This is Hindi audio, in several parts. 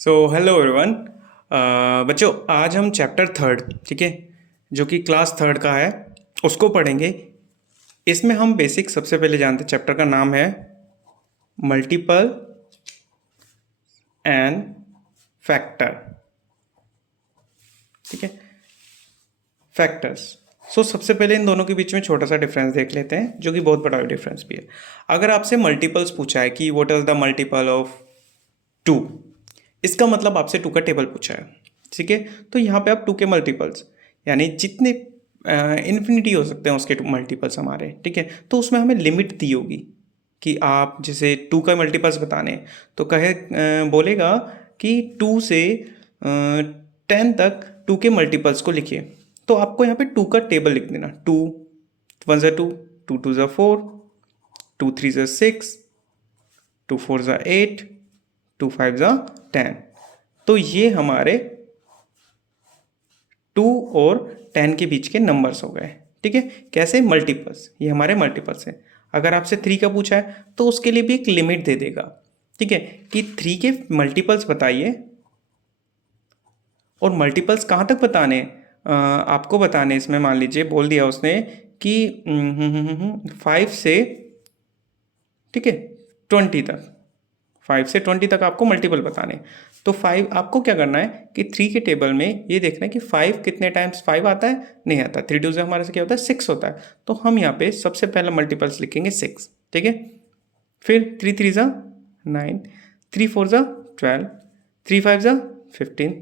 Hello everyone. बच्चों, आज हम चैप्टर थर्ड, ठीक है, जो कि क्लास थर्ड का है, उसको पढ़ेंगे। इसमें हम बेसिक सबसे पहले जानते हैं, चैप्टर का नाम है मल्टीपल एंड फैक्टर, ठीक है, फैक्टर्स। सबसे पहले इन दोनों के बीच में छोटा सा डिफरेंस देख लेते हैं, जो कि बहुत बड़ा डिफरेंस भी है। अगर आपसे मल्टीपल्स पूछा है कि what is the multiple of two, इसका मतलब आपसे टू का टेबल पूछा है, ठीक है। तो यहाँ पे आप टू के मल्टीपल्स, यानी जितने इन्फिनिटी हो सकते हैं उसके मल्टीपल्स हमारे, ठीक है। तो उसमें हमें लिमिट दी होगी कि आप जैसे टू का मल्टीपल्स बताने हैं, तो बोलेगा कि टू से 10 तक टू के मल्टीपल्स को लिखिए। तो आपको यहाँ पे टू का टेबल लिख देना। टू वन ज़ा टू, टू टू ज़ा फोर, टू थ्री ज़ा सिक्स, टू फोर ज़ा एट, टू फाइव ज़ा 10। तो ये हमारे 2 और 10 के बीच के नंबर्स हो गए, ठीक है। कैसे? मल्टीपल्स, ये हमारे मल्टीपल्स हैं। अगर आपसे 3 का पूछा है तो उसके लिए भी एक लिमिट दे देगा, ठीक है, कि 3 के मल्टीपल्स बताइए। और मल्टीपल्स कहाँ तक बताने हैं? आपको बताने, इसमें मान लीजिए बोल दिया उसने कि 5 से, ठीक है, 20 तक, 5 से 20 तक आपको मल्टीपल बताने। तो 5 आपको क्या करना है कि 3 के टेबल में ये देखना है कि 5 कितने टाइम्स 5 आता है, नहीं आता। 3 टू से हमारे से क्या होता है, 6 होता है। तो हम यहाँ पे सबसे पहला मल्टीपल्स लिखेंगे 6, ठीक है। फिर 3 थ्री ज़ा 9, 3 फोर ज़ा 12, 3 फाइव ज़ा 15,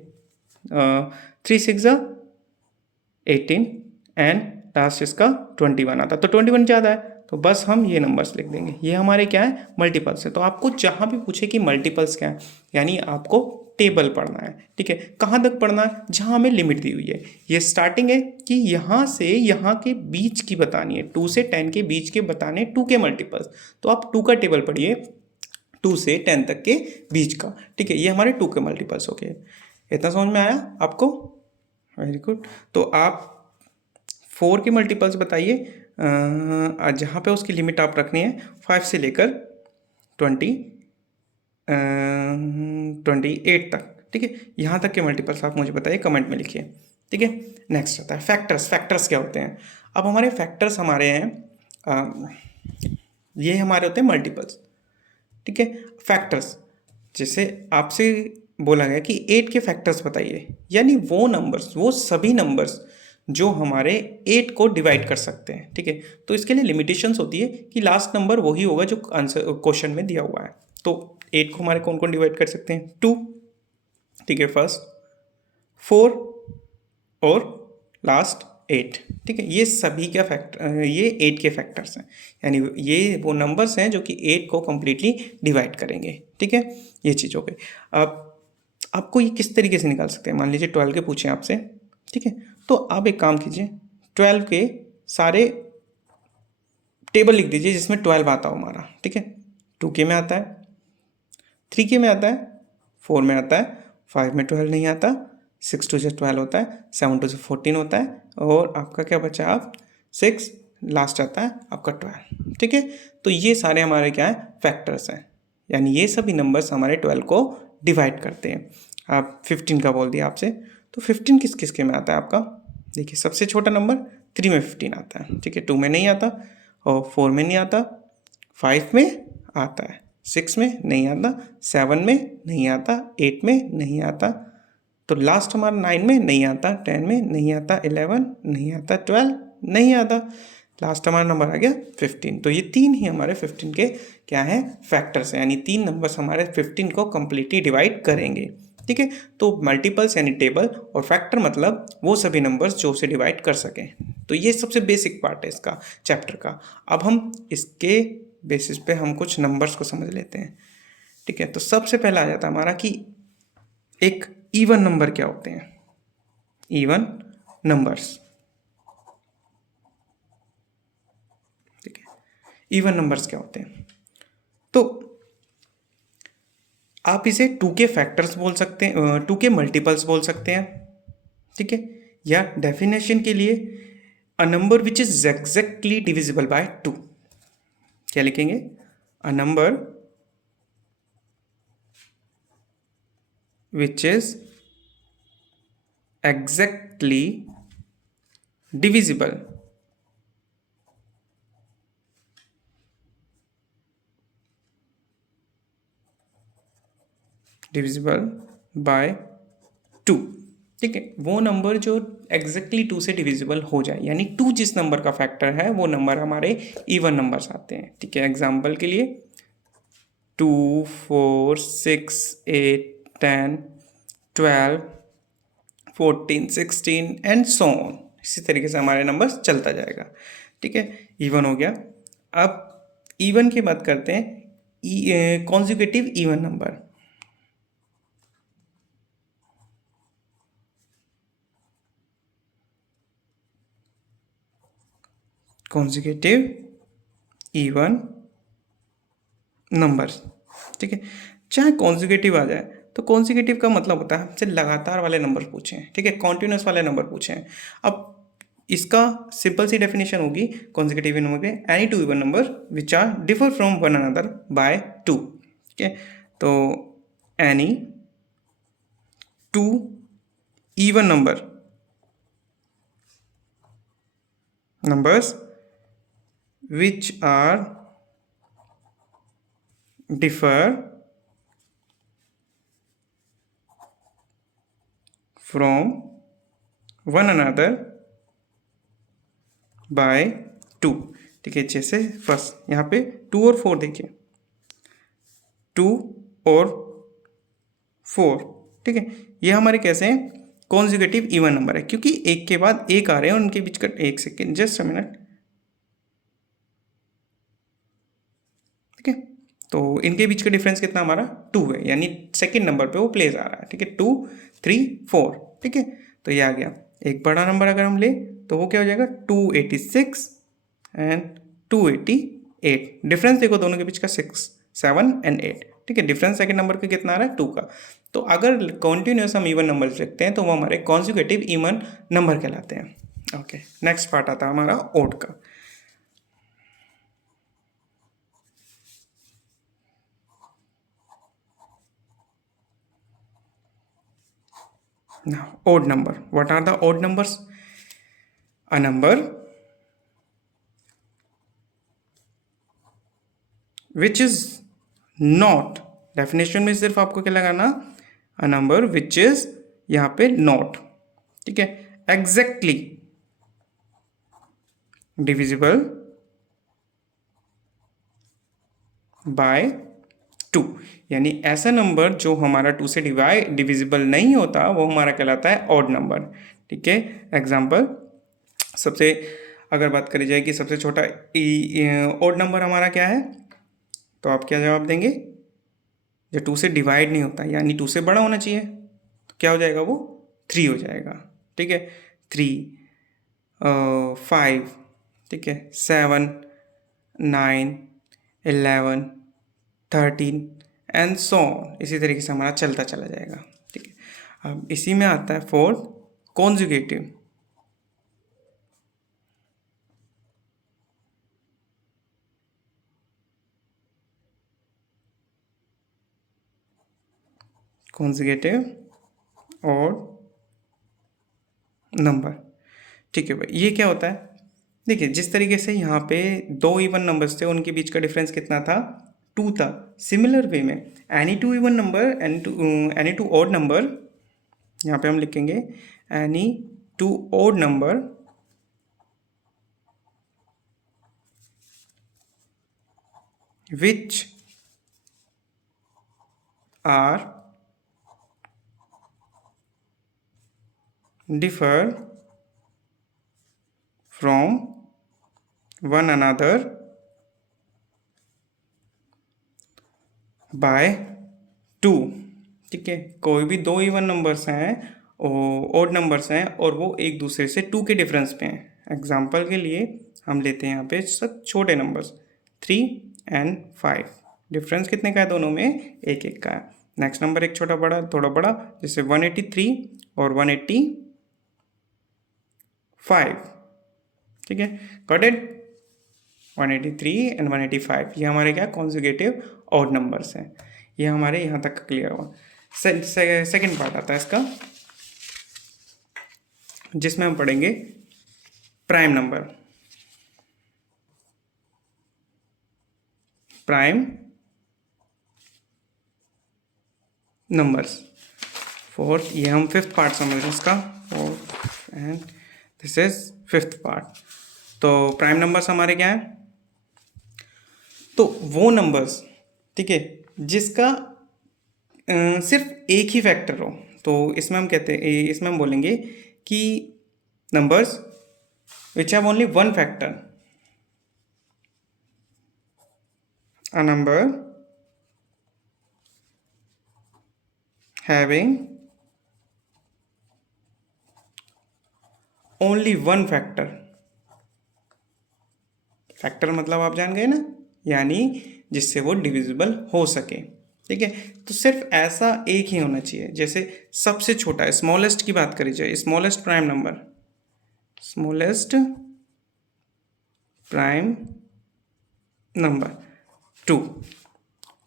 3 सिक्स ज़ा 18 एंड लास्ट इसका 21 आता। तो 21 ज़्यादा है, तो बस हम ये नंबर्स लिख देंगे। ये हमारे क्या है, मल्टीपल्स है। तो आपको जहाँ भी पूछे कि मल्टीपल्स क्या है, यानी आपको टेबल पढ़ना है, ठीक है। कहाँ तक पढ़ना है? जहाँ हमें लिमिट दी हुई है। ये स्टार्टिंग है कि यहाँ से यहाँ के बीच की बतानी है, 2 से 10 के बीच के बताने, 2 के मल्टीपल्स। तो आप 2 का टेबल पढ़िए, 2 से 10 तक के बीच का, ठीक है। ये हमारे 2 के मल्टीपल्स हो गए। इतना समझ में आया आपको? Very good. तो आप 4 के मल्टीपल्स बताइए, जहाँ पे उसकी लिमिट आप रखनी है 5 से लेकर 28 तक, ठीक है। यहाँ तक के मल्टीपल्स आप मुझे बताइए, कमेंट में लिखिए, ठीक है। नेक्स्ट आता है फैक्टर्स। फैक्टर्स क्या होते हैं? अब हमारे फैक्टर्स हमारे हैं, ये हमारे होते हैं मल्टीपल्स, ठीक है। फैक्टर्स, जैसे आपसे बोला गया कि 8 के फैक्टर्स बताइए, यानी वो नंबर्स, वो सभी नंबर्स जो हमारे 8 को डिवाइड कर सकते हैं, ठीक है। तो इसके लिए लिमिटेशंस होती है कि लास्ट नंबर वही होगा जो आंसर क्वेश्चन में दिया हुआ है। तो 8 को हमारे कौन कौन डिवाइड कर सकते हैं? 2, ठीक है, फर्स्ट 4 और लास्ट 8, ठीक है। ये सभी क्या फैक्टर, ये 8 के फैक्टर्स हैं, यानी ये वो नंबर्स हैं जो कि 8 को कम्प्लीटली डिवाइड करेंगे, ठीक है। ये चीज़ हो गई। अब आपको ये किस तरीके से निकाल सकते हैं? मान लीजिए 12 के पूछें आपसे, ठीक है। तो आप एक काम कीजिए, 12 के सारे टेबल लिख दीजिए जिसमें 12 आता हो हमारा, ठीक है। 2 के में आता है, 3 के में आता है, 4 में आता है, 5 में 12 नहीं आता, 6 टू से 12 होता है, 7 टू से 14 होता है, और आपका क्या बचा? आप 6, लास्ट आता है आपका 12, ठीक है। तो ये सारे हमारे क्या है, फैक्टर्स हैं, यानी ये सभी नंबर्स हमारे 12 को डिवाइड करते हैं। आप 15 का बोल दिया आपसे, तो 15 किस किस के में आता है आपका? देखिए, सबसे छोटा नंबर 3 में 15 आता है, ठीक है। 2 में नहीं आता, और 4 में नहीं आता, 5 में आता है, 6 में नहीं आता, 7 में नहीं आता, 8 में नहीं आता, तो लास्ट हमारा 9 में नहीं आता, 10 में नहीं आता, 11 नहीं आता, 12 नहीं आता, लास्ट हमारा नंबर आ गया 15। तो ये तीन ही हमारे 15 के क्या हैं, फैक्टर्स हैं, यानी 3 नंबर्स हमारे 15 को कम्प्लीटली डिवाइड करेंगे, ठीक है। तो मल्टीपल्स यानी टेबल, और फैक्टर मतलब वो सभी नंबर्स जो उसे डिवाइड कर सकें। तो ये सबसे बेसिक पार्ट है इसका, चैप्टर का। अब हम इसके बेसिस पे हम कुछ नंबर्स को समझ लेते हैं, ठीक है। तो सबसे पहला आ जाता है हमारा कि एक इवन नंबर क्या होते हैं। इवन नंबर्स, ठीक है। इवन नंबर्स क्या होते हैं? तो आप इसे 2 के फैक्टर्स बोल सकते हैं, 2 के मल्टीपल्स बोल सकते हैं, ठीक है। या डेफिनेशन के लिए, a number which is exactly divisible by 2, क्या लिखेंगे? A number which is exactly divisible by 2। ठीक है, वो नंबर जो एग्जैक्टली 2 से डिविजिबल हो जाए, यानी 2 जिस नंबर का फैक्टर है वो नंबर हमारे इवन नंबर्स आते हैं। ठीक है, एग्जाम्पल के लिए 2, 4, 6, 8, 10, 12, 14, 16 एंड सो ऑन। इसी तरीके से हमारे नंबर चलता जाएगा। ठीक है, इवन हो गया। अब इवन की बात करते हैं, conjugative even number. Conjugative even numbers. ठीक है, चाहे कॉन्जुगेटिव आ जाए तो कॉन्जुगेटिव का मतलब होता है हमसे लगातार वाले नंबर पूछे हैं। ठीक है, कॉन्टिन्यूस वाले नंबर पूछे हैं। अब इसका सिंपल सी डेफिनेशन होगी कॉन्जुगेटिव नंबर के, any two even number which are differ from one another by 2। ठीक है, तो any two even numbers which are differ from one another by 2। ठीक है, जैसे फर्स्ट यहाँ पे 2 और 4 देखिए, 2 और 4। ठीक है, ये हमारे कैसे हैं, कॉन्जुगेटिव इवन नंबर है, क्योंकि एक के बाद एक आ रहे हैं, उनके बीच का एक सेकेंड, जस्ट अ मिनट। ठीक है, तो इनके बीच का डिफरेंस कितना हमारा 2 है, यानी सेकेंड नंबर पे वो प्लेस आ रहा है। ठीक है, 2, 3, 4। ठीक है, तो ये आ गया। एक बड़ा नंबर अगर हम ले तो वो क्या हो जाएगा 286 एंड 288। डिफरेंस देखो दोनों के बीच का 6, 7 एंड 8। ठीक है, डिफरेंस सेकंड नंबर का कितना आ रहा है 2 का। तो अगर कॉन्टिन्यूस हम इवन नंबर लिखते हैं तो वो हमारे कॉन्जुगेटिव इवन नंबर कहलाते हैं। ओके, नेक्स्ट पार्ट आता है हमारा ओड का। Now, odd number. What are the odd numbers? A number which is not, definition में सिर्फ आपको क्या लगाना, a number which is यहाँ पे not, ठीक है, exactly divisible by 2। यानी ऐसा नंबर जो हमारा 2 से डिविजिबल नहीं होता वो हमारा कहलाता है ऑड नंबर। ठीक है, एग्जाम्पल सबसे अगर बात करी जाए कि सबसे छोटा ऑड नंबर हमारा क्या है, तो आप क्या जवाब देंगे, जो 2 से डिवाइड नहीं होता, यानी 2 से बड़ा होना चाहिए, तो क्या हो जाएगा, वो 3 हो जाएगा। ठीक है, 3, 5, ठीक है, 7, 9, 11, 13 एंड सो ऑन। इसी तरीके से हमारा चलता चला जाएगा। ठीक है, अब इसी में आता है फोर्थ, कॉन्जुगेटिव। कॉन्जुगेटिव और नंबर। ठीक है भाई, ये क्या होता है, देखिए जिस तरीके से यहाँ पे 2 इवन नंबर्स थे, उनके बीच का डिफरेंस कितना था, 2 था। सिमिलर वे में any two even number, any two odd number, यहाँ पे हम लिखेंगे any two odd number which are differ from one another by 2। ठीक है, कोई भी 2 इवन नंबर्स हैं, ओड नंबर्स हैं, और वो एक दूसरे से 2 के डिफरेंस पे हैं। एग्जाम्पल के लिए हम लेते हैं यहाँ पे सब छोटे नंबर्स 3 एंड 5। डिफरेंस कितने का है दोनों में, 1-1 का है। नेक्स्ट नंबर एक छोटा बड़ा थोड़ा बड़ा, जैसे 183 और 185। ठीक है, गॉट इट, 183 एंड 185, ये हमारे क्या कॉन्जुगेटिव ऑड नंबर्स हैं। ये हमारे यहाँ तक क्लियर हुआ। सेकंड पार्ट आता है इसका, जिसमें हम पढ़ेंगे prime number. Prime numbers fourth, ये हम फिफ्थ पार्ट समझ रहे हैं इसका, fourth and this is fifth part. तो प्राइम नंबर्स हमारे क्या है? तो वो नंबर्स, ठीक है, जिसका सिर्फ एक ही फैक्टर हो। तो इसमें हम इसमें हम बोलेंगे कि numbers which have only one factor, a number having only one factor. Factor मतलब आप जान गए ना, यानी जिससे वो डिविजिबल हो सके, ठीक है। तो सिर्फ ऐसा एक ही होना चाहिए। जैसे सबसे छोटा स्मॉलेस्ट की बात करी जाए, smallest prime number, smallest prime number two.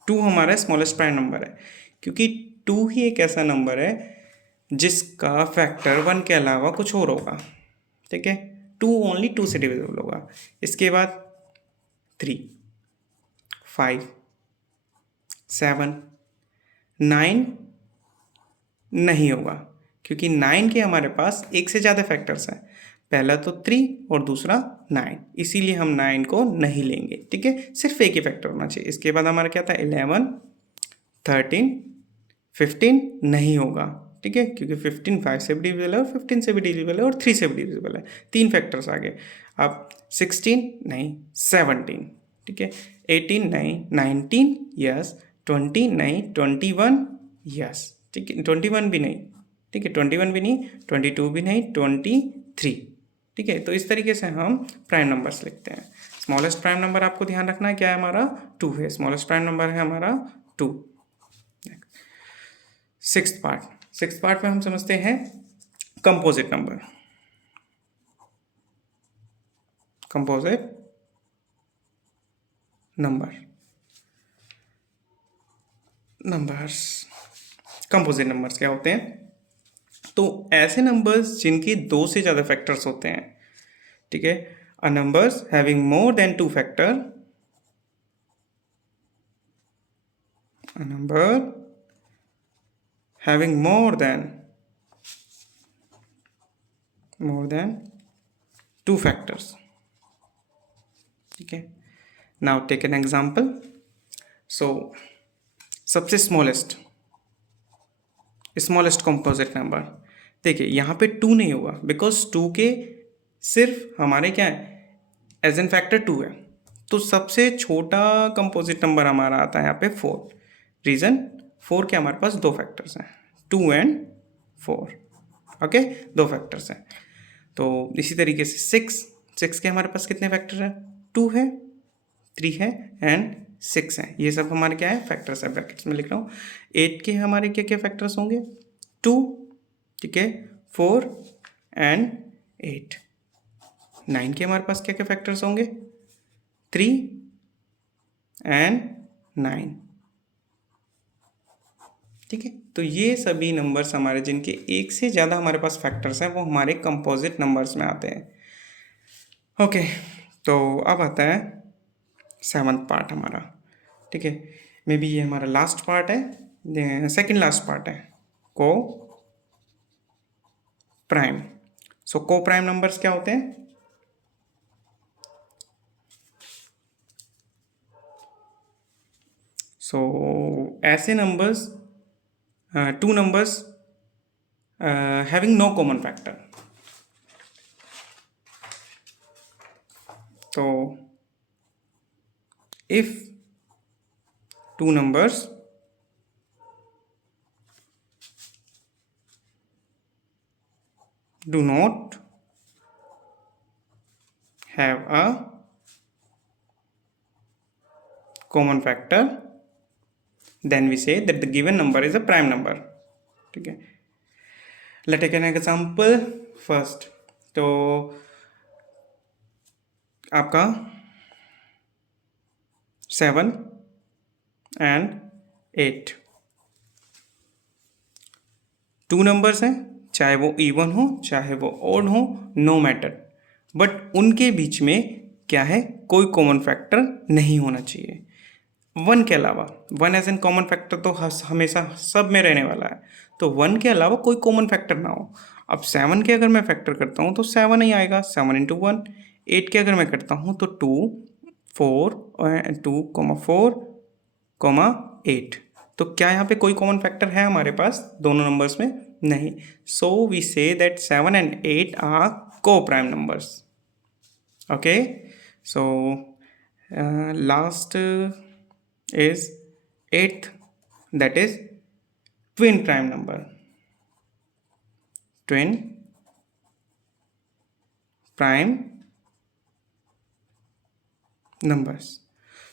Two हमारा स्मॉलेस्ट प्राइम नंबर है, क्योंकि टू ही एक ऐसा नंबर है जिसका फैक्टर वन के अलावा कुछ और होगा, ठीक है। टू ओनली टू से डिविजिबल होगा। इसके बाद 3, 5, 7, 9 नहीं होगा, क्योंकि 9 के हमारे पास एक से ज़्यादा फैक्टर्स हैं। पहला तो 3 और दूसरा 9, इसीलिए हम 9 को नहीं लेंगे, ठीक है। सिर्फ एक ही फैक्टर होना चाहिए। इसके बाद हमारा क्या था? 11, 13, 15 नहीं होगा, ठीक है, क्योंकि 15 5 से भी डिविजिबल है और 15 से भी डिविजिबल है और 3 से भी डिविजिबल है। 3 फैक्टर्स आ गए। अब 16 नहीं, 17, ठीक है, 18 नहीं, 19 यस, 20 नहीं, 21 यस, ठीक है, 21 भी नहीं, ठीक है, 21 भी नहीं, 22 भी नहीं, 23, ठीक है। तो इस तरीके से हम प्राइम नंबर्स लिखते हैं। स्मॉलेस्ट प्राइम नंबर आपको ध्यान रखना है क्या है? हमारा 2 है। स्मॉलेस्ट प्राइम नंबर है हमारा 2। सिक्स्थ पार्ट में हम समझते हैं composite number. Composite numbers composite numbers क्या होते हैं? तो ऐसे नंबर्स जिनकी 2 से ज़्यादा फैक्टर्स होते हैं, ठीक है। A numbers having more than 2 factor, a number having more than 2 factors, ठीक है। Now take an example. So सबसे स्मॉलेस्ट कंपोजिट नंबर, देखिए यहाँ पे 2 नहीं होगा, बिकॉज 2 के सिर्फ हमारे क्या है? एज एन फैक्टर 2 है। तो सबसे छोटा कंपोजिट नंबर हमारा आता है यहाँ पे 4। रीज़न 4 के हमारे पास 2 फैक्टर्स हैं, 2 एंड 4, ओके, 2 फैक्टर्स हैं। तो इसी तरीके से 6 के हमारे पास कितने फैक्टर हैं? 2 है, 3 है एंड 6 है। ये सब हमारे क्या है? फैक्टर्स है। ब्रैकेट्स में लिख रहा हूँ। 8 के हमारे क्या क्या फैक्टर्स होंगे? 2, ठीक है, 4 एंड 8। 9 के हमारे पास क्या क्या फैक्टर्स होंगे? 3 एंड 9, ठीक है। तो ये सभी नंबर्स हमारे जिनके एक से ज़्यादा हमारे पास फैक्टर्स हैं, वो हमारे कंपोजिट नंबर्स में आते हैं, ओके। तो अब आता है 7th पार्ट हमारा, ठीक है। मे बी ये हमारा लास्ट पार्ट है, सेकंड लास्ट पार्ट है, को प्राइम। सो को प्राइम नंबर्स क्या होते हैं? सो ऐसे numbers, 2 numbers having no common factor. तो if 2 numbers do not have a common factor, then we say that the given number is a prime number, ठीक है। Let's take an example first. तो आपका 7 एंड 8, 2 नंबर्स हैं, चाहे वो इवन हो चाहे वो ऑड हो, नो मैटर, बट उनके बीच में क्या है, कोई कॉमन फैक्टर नहीं होना चाहिए। 1 के अलावा, 1 एज एन कॉमन फैक्टर तो हमेशा सब में रहने वाला है, तो 1 के अलावा कोई कॉमन फैक्टर ना हो। अब 7 के अगर मैं फैक्टर करता हूँ तो 7 ही आएगा, 7 इंटू 1। 8 के अगर मैं करता हूँ तो 2 4 8। तो क्या यहाँ पे कोई कॉमन फैक्टर है हमारे पास दोनों नंबर्स में? नहीं। So we say that 7 and 8 are coprime numbers. Okay, so last is 8th, that is twin prime number. Twin prime numbers.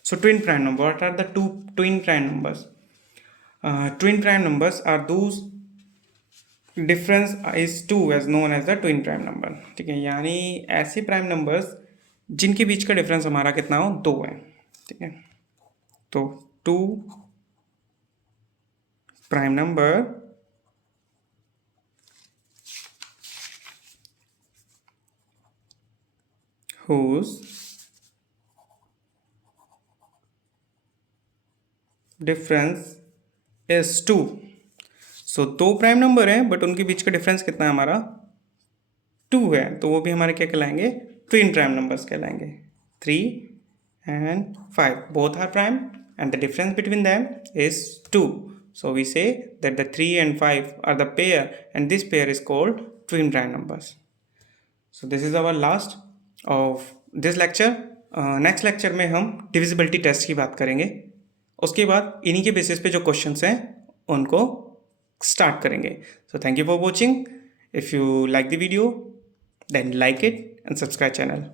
So twin prime number, what are the two twin prime numbers? Twin prime numbers are those difference is 2 as known as the twin prime number. ठीक है, यानी ऐसे प्राइम नंबर्स जिनके बीच का डिफरेंस हमारा कितना हो, 2 है। ठीक है, तो 2 prime number whose difference is 2। So 2 prime number हैं बट उनके बीच का डिफरेंस कितना है हमारा, 2 है, तो वो भी हमारे क्या कहलाएंगे, ट्विन प्राइम नंबर्स कहलाएंगे। 3 and 5 both are prime and the difference between them is 2, so we say that the 3 and 5 are the pair and this pair is called twin prime numbers. So this is our last of this lecture. Next lecture में हम डिविजिबिलिटी टेस्ट की बात करेंगे, उसके बाद इन्हीं के बेसिस पे जो क्वेश्चंस हैं उनको स्टार्ट करेंगे। So thank you for watching. If you like the video then like it and subscribe channel.